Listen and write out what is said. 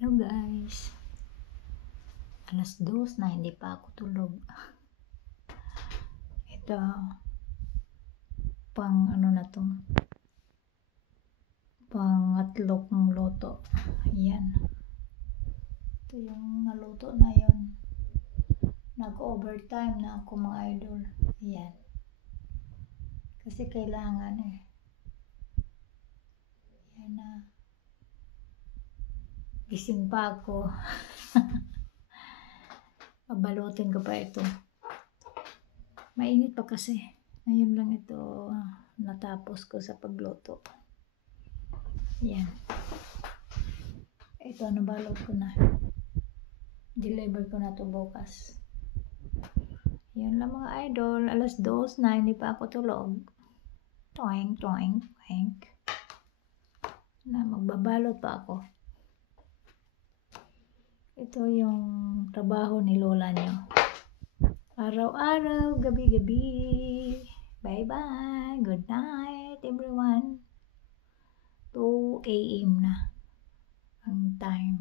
Hello guys, alas 2 na hindi pa ako tulog. Ito pang ano na to, pangatlong luto. Yan, ito yung naluto na yon. Nag-overtime na ako mga idol. Yan, kasi kailangan yan na, gising pa ako. Pabalutin ko pa ito. Mainit pa kasi. Ngayon lang ito natapos ko sa pagluto. Yan. Ito nabalot ko na. Deliver ko na to bukas. Yan lang mga idol. Alas 2 na hindi pa ako tulog. Toink, toink, toink. Na magbabalot pa ako. Ito yung trabaho ni lola nyo. Araw-araw, gabi-gabi. Bye-bye. Good night, everyone. 2 AM na ang time.